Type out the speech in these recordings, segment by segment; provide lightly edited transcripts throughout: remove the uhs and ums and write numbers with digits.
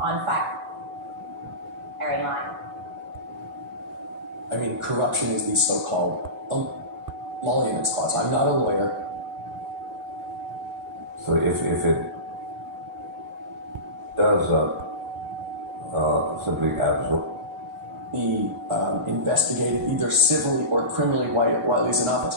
on fire. Very line. I mean, corruption is the so-called emoluments clause. I'm not a lawyer. So if it does simply absorb, Be investigated either civilly or criminally while he's in office.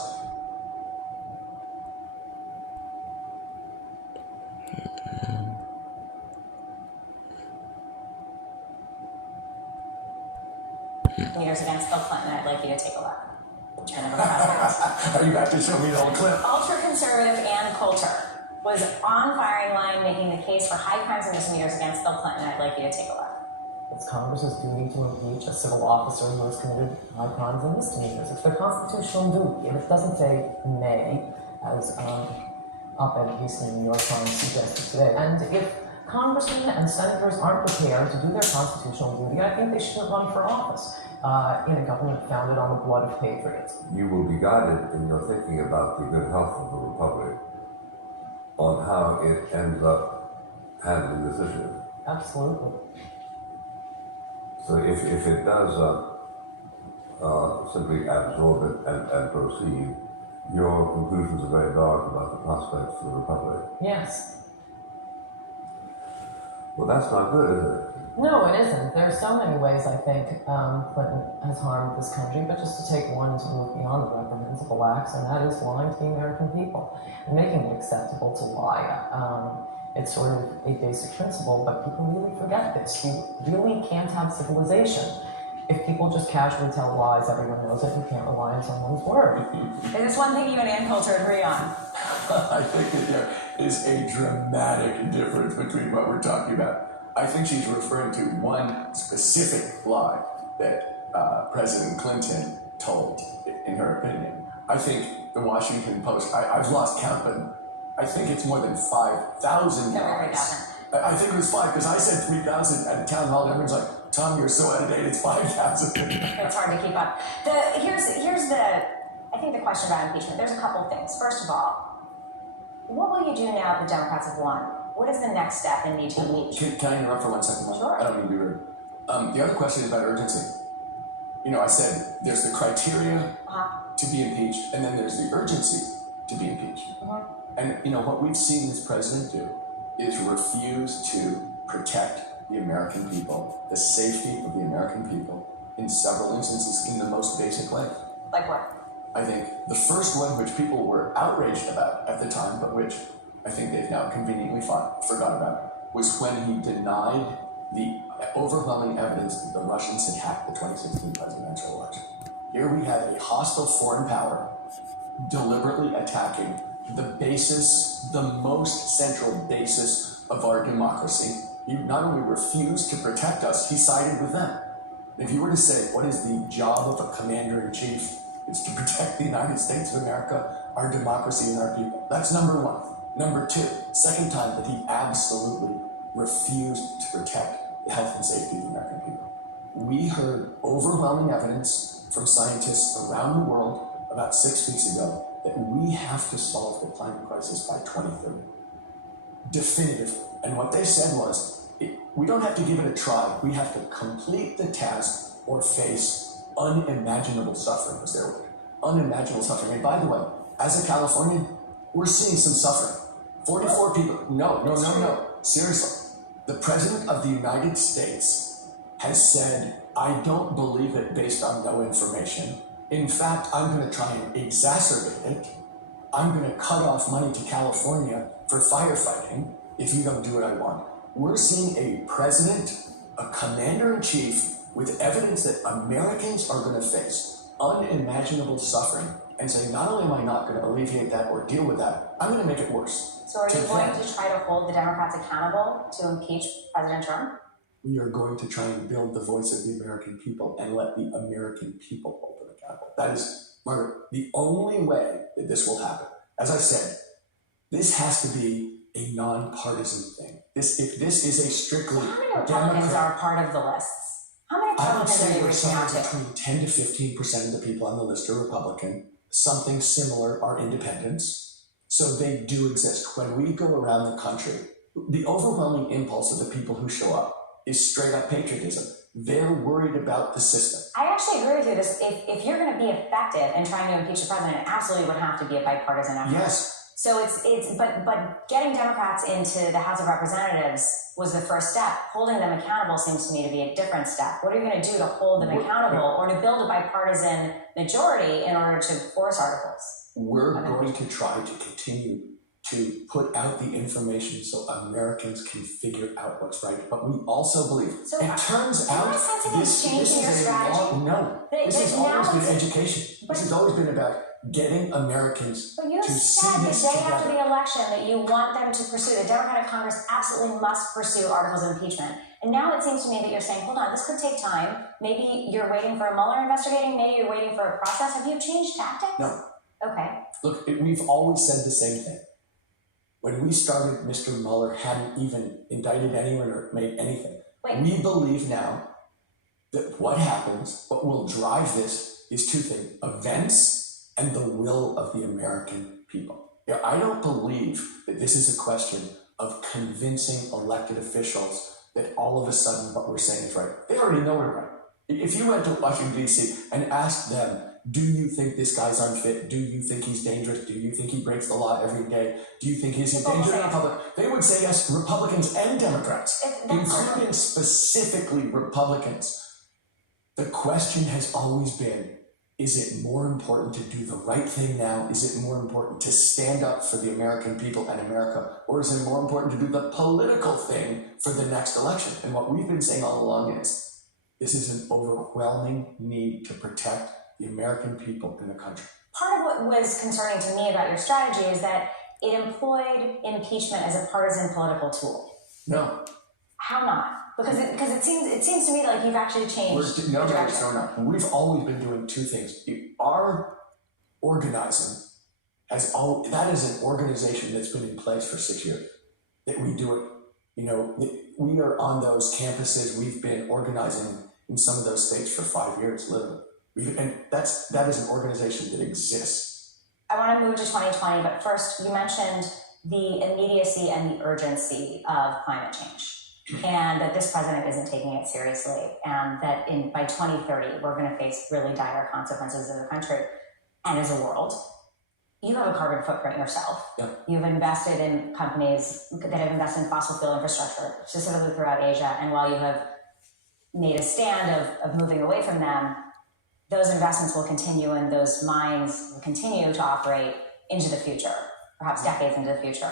Leaders against Bill Clinton, I'd like you to take a look. Chairman of the President. Are you back to show me the whole clip? Ultra-conservative Ann Coulter was on firing line making the case for high crimes and misdemeanors against Bill Clinton. I'd like you to take a look. It's Congress's duty to impeach a civil officer who has committed high crimes and misdemeanors. It's their constitutional duty, and it doesn't say may, as op-ed piece in the New York Times suggested today. And if congressmen and senators aren't prepared to do their constitutional duty, I think they shouldn't run for office in a government founded on the blood of patriots. you will be guided in your thinking about the good health of the republic on how it ends up handling this issue. Absolutely. So if it does simply absorb it and proceed, your conclusions are very dark about the prospects for the republic. Yes. Well, that's not good, is it? No, it isn't. There's so many ways I think Clinton has harmed this country, but just to take one to move beyond the reprehensible acts, and that is lying to the American people and making it acceptable to lie. It's sort of a basic principle, but people really forget this. You really can't have civilization if people just casually tell lies. Everyone knows it. You can't rely on someone's word. Is this one thing you and Ann Coulter agree on? I think that there is a dramatic difference between what we're talking about. I think she's referring to one specific lie that President Clinton told, in her opinion. I think the Washington Post, I've lost count, but I think it's more than 5,000 lies. I think it was 5, because I said 3,000 at a town hall, and everyone's like, Tom, you're so out of date, it's 5,000. It's hard to keep up. Here's I think the question about impeachment. There's a couple of things. First of all, what will you do now that the Democrats have won? What is the next step in need to impeach? Can I interrupt for 1 second? Sure. I don't mean to be rude. The other question is about urgency. You know, I said there's the criteria to be impeached, and then there's the urgency to be impeached. And, you know, what we've seen this president do is refuse to protect the American people, the safety of the American people, in several instances in the most basic way. Like what? I think the first one, which people were outraged about at the time, but which I think they've now conveniently forgot about, was when he denied the overwhelming evidence that the Russians had hacked the 2016 presidential election. Here we had a hostile foreign power deliberately attacking the basis, the most central basis of our democracy. He not only refused to protect us, he sided with them. If you were to say, what is the job of a commander-in-chief? It's to protect the United States of America, our democracy, and our people. That's number one. Number two, second time that he absolutely refused to protect the health and safety of the American people. We heard overwhelming evidence from scientists around the world about 6 weeks ago that we have to solve the climate crisis by 2030. Definitively. And what they said was, we don't have to give it a try. We have to complete the task or face unimaginable suffering, was their word. Unimaginable suffering. And by the way, as a Californian, we're seeing some suffering. 44 people. No. Seriously. The President of the United States has said, I don't believe it based on no information. In fact, I'm going to try and exacerbate it. I'm going to cut off money to California for firefighting if you don't do what I want. We're seeing a president, a commander-in-chief, with evidence that Americans are going to face unimaginable suffering, and say, not only am I not going to alleviate that or deal with that, I'm going to make it worse. So are you going to try to hold the Democrats accountable to impeach President Trump? We are going to try and build the voice of the American people and let the American people hold them accountable. That is, Margaret, the only way that this will happen. As I said, this has to be a nonpartisan thing. If this is a strictly How many Republicans are part of the lists? How many I would Republicans are say you we're reaching out somewhere to? between 10 to 15% of the people on the list are Republican. Something similar are independents. So they do exist. When we go around the country, the overwhelming impulse of the people who show up is straight up patriotism. They're worried about the system. I actually agree with you. If you're going to be effective in trying to impeach the president, it absolutely would have to be a bipartisan effort. Yes. So but getting Democrats into the House of Representatives was the first step. Holding them accountable seems to me to be a different step. What are you going to do to hold them accountable or to build a bipartisan majority in order to force articles? We're going to try to continue to put out the information so Americans can figure out what's right. But we also believe, So it turns out this change in your is strategy? no. This has always been education. This has always been about getting Americans But you to see said the this day after together. the election that you want them to pursue, the Democratic Congress absolutely must pursue articles of impeachment. And now it seems to me that you're saying, hold on, this could take time. Maybe you're waiting for a Mueller investigating. Maybe you're waiting for a process. Have you changed tactics? No. Okay. Look, we've always said the same thing. When we started, Mr. Mueller hadn't even indicted anyone or made anything. Wait. We believe now that what happens, what will drive this is two things: events and the will of the American people. Yeah, I don't believe that this is a question of convincing elected officials that all of a sudden what we're saying is right. They already know we're right. If you went to Washington, D.C. and asked them, do you think this guy's unfit? Do you think he's dangerous? Do you think he breaks the law every day? Do you think he's a danger to the public? They would say yes, Republicans and Democrats, including specifically Republicans. The question has always been, is it more important to do the right thing now? Is it more important to stand up for the American people and America? Or is it more important to do the political thing for the next election? And what we've been saying all along is, this is an overwhelming need to protect the American people in the country. Part of what was concerning to me about your strategy is that it employed impeachment as a partisan political tool. No. How not? Because it seems to me like you've actually changed. No. We've always been doing two things. Our organizing that is an organization that's been in place for 6 years. That we do it. We are on those campuses. We've been organizing in some of those states for 5 years, literally. And that is an organization that exists. I want to move to 2020, but first you mentioned the immediacy and the urgency of climate change, and that this president isn't taking it seriously, and that by 2030 we're going to face really dire consequences as a country and as a world. You have a carbon footprint yourself. Yeah. You've invested in companies that have invested in fossil fuel infrastructure, specifically throughout Asia, and while you have made a stand of moving away from them, those investments will continue and those mines will continue to operate into the future, perhaps decades into the future.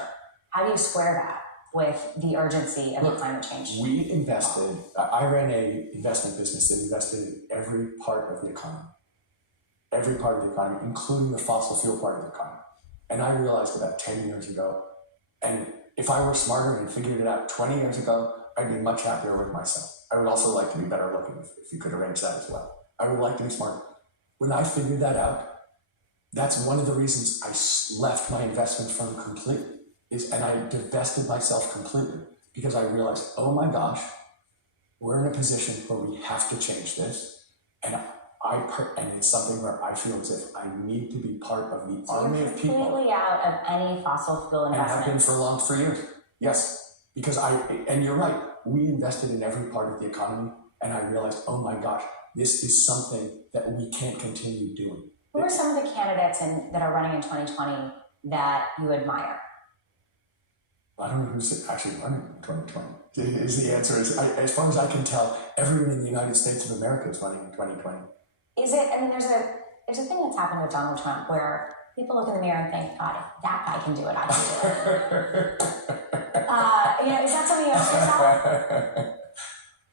How do you square that with the urgency of the climate change? We invested, I ran an investment business that invested in every part of the economy. Every part of the economy, including the fossil fuel part of the economy. And I realized about 10 years ago, and if I were smarter and figured it out 20 years ago, I'd be much happier with myself. I would also like to be better looking if you could arrange that as well. I would like to be smarter. When I figured that out, that's one of the reasons I left my investment firm completely, and I divested myself completely, because I realized, oh my gosh, we're in a position where we have to change this, and it's something where I feel as if I need to be part of the army of people. Completely out of any fossil fuel investment. And have been for years. Yes, because and you're right, we invested in every part of the economy, and I realized, oh my gosh, this is something that we can't continue doing. Who are some of the candidates that are running in 2020 that you admire? I don't know who's actually running in 2020. Is the answer. As far as I can tell, everyone in the United States of America is running in 2020. Is it? I mean, there's a thing that's happened with Donald Trump where people look in the mirror and think, God, if that guy can do it, I can do it. Is that something you ask yourself?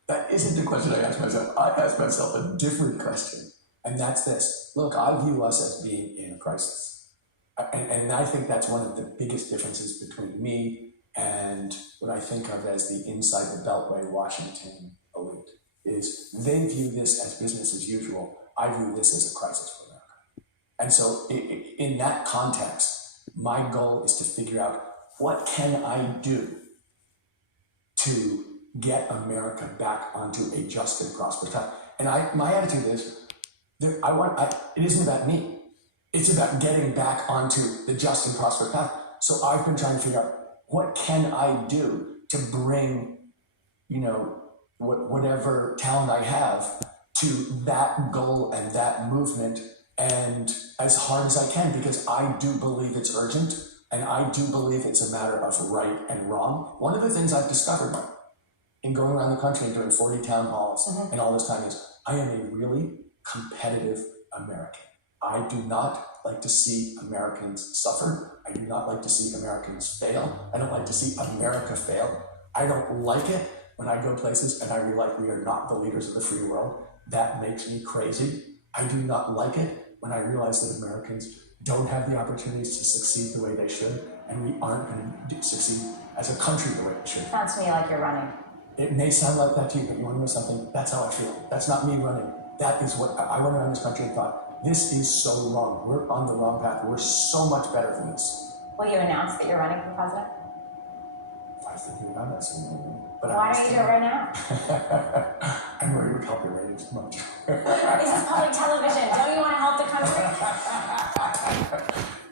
That isn't the question I ask myself. I ask myself a different question, and that's this. Look, I view us as being in a crisis. And I think that's one of the biggest differences between me and what I think of as the inside the Beltway Washington elite, is they view this as business as usual. I view this as a crisis for America. And so in that context, my goal is to figure out, what can I do to get America back onto a just and prosperous path? And my attitude is, it isn't about me. It's about getting back onto the just and prosperous path. So I've been trying to figure out, what can I do to bring, whatever talent I have to that goal and that movement, and as hard as I can, because I do believe it's urgent, and I do believe it's a matter of right and wrong. One of the things I've discovered in going around the country and doing 40 town halls and all this time is I am a really competitive American. I do not like to see Americans suffer. I do not like to see Americans fail. I don't like to see America fail. I don't like it when I go places and I realize we are not the leaders of the free world. That makes me crazy. I do not like it when I realize that Americans don't have the opportunities to succeed the way they should, and we aren't going to succeed as a country the way we should. Sounds to me like you're running. It may sound like that to you, but you want to know something? That's how I feel. That's not me running. That is what I went around this country and thought, this is so wrong. We're on the wrong path. We're so much better than this. Will you announce that you're running for president? I was thinking about that soon. But Why don't you do it right now? I'm worried it would help your ratings much. This is public television. Don't you want to help the country?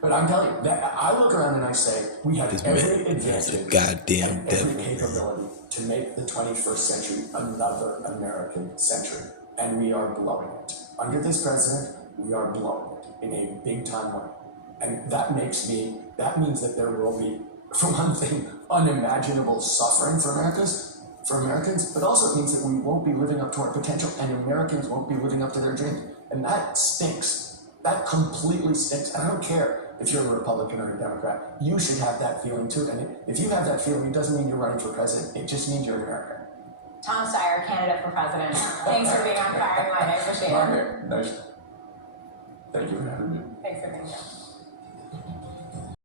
But I'm telling you, that I look around and I say, we have every advantage goddamn and every capability to make the 21st century another American century. And we are blowing it. Under this president, we are blowing it in a big time way. And that means that there will be, for one thing, unimaginable suffering for Americans, but also it means that we won't be living up to our potential and Americans won't be living up to their dreams. And that stinks. That completely stinks. And I don't care if you're a Republican or a Democrat. You should have that feeling too. And if you have that feeling, it doesn't mean you're running for president. It just means you're an American. Tom Steyer, candidate for president. Thanks for being on Fire and Light. I appreciate it. Nice. Thank you for having me. Thanks for being here.